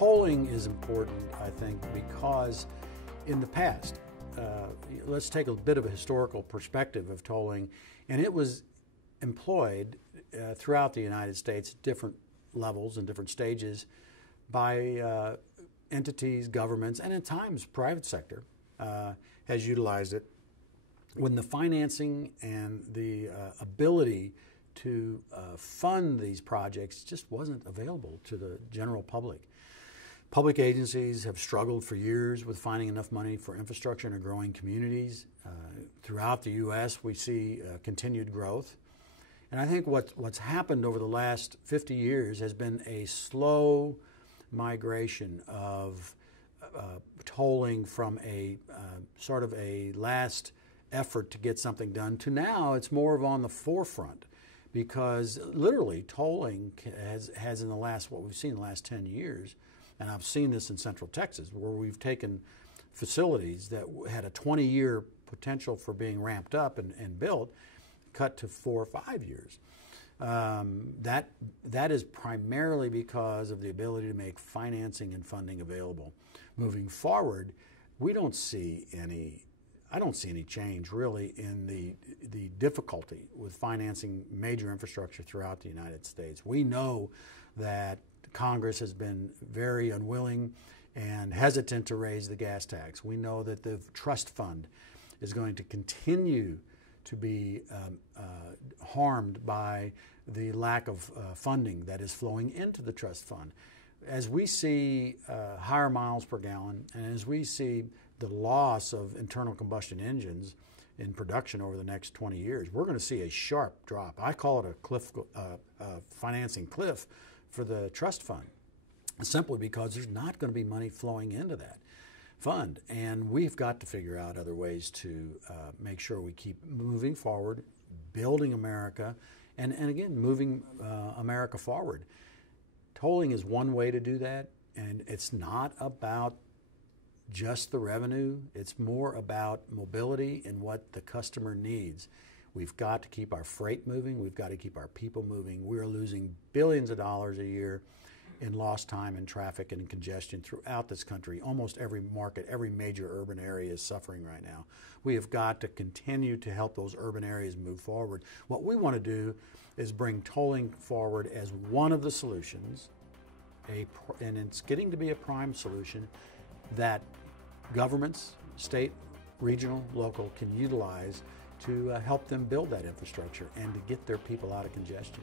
Tolling is important, I think, because in the past, let's take a bit of a historical perspective of tolling, and it was employed throughout the United States at different levels and different stages by entities, governments, and at times private sector has utilized it when the financing and the ability to fund these projects just wasn't available to the general public. Public agencies have struggled for years with finding enough money for infrastructure in growing communities. Throughout the U.S., we see continued growth. And I think what's happened over the last 50 years has been a slow migration of tolling from a sort of a last effort to get something done to now it's more of on the forefront, because literally tolling has in the last, what we've seen in the last 10 years, and I've seen this in Central Texas, where we've taken facilities that had a 20-year potential for being ramped up and built, cut to 4 or 5 years. That is primarily because of the ability to make financing and funding available. Moving forward, I don't see any change really in the difficulty with financing major infrastructure throughout the United States. We know that Congress has been very unwilling and hesitant to raise the gas tax. We know that the trust fund is going to continue to be harmed by the lack of funding that is flowing into the trust fund. As we see higher miles per gallon, and as we see the loss of internal combustion engines in production over the next 20 years, we're going to see a sharp drop. I call it a cliff, financing cliff for the trust fund, simply because there's not going to be money flowing into that fund. And we've got to figure out other ways to make sure we keep moving forward, building America, and again, moving America forward. Tolling is one way to do that, and it's not about just the revenue. It's more about mobility and what the customer needs. We've got to keep our freight moving. We've got to keep our people moving. We're losing billions of dollars a year in lost time and traffic and congestion throughout this country. Almost every market, every major urban area is suffering right now. We have got to continue to help those urban areas move forward. What we want to do is bring tolling forward as one of the solutions, and it's getting to be a prime solution that governments, state, regional, local, can utilize to help them build that infrastructure and to get their people out of congestion.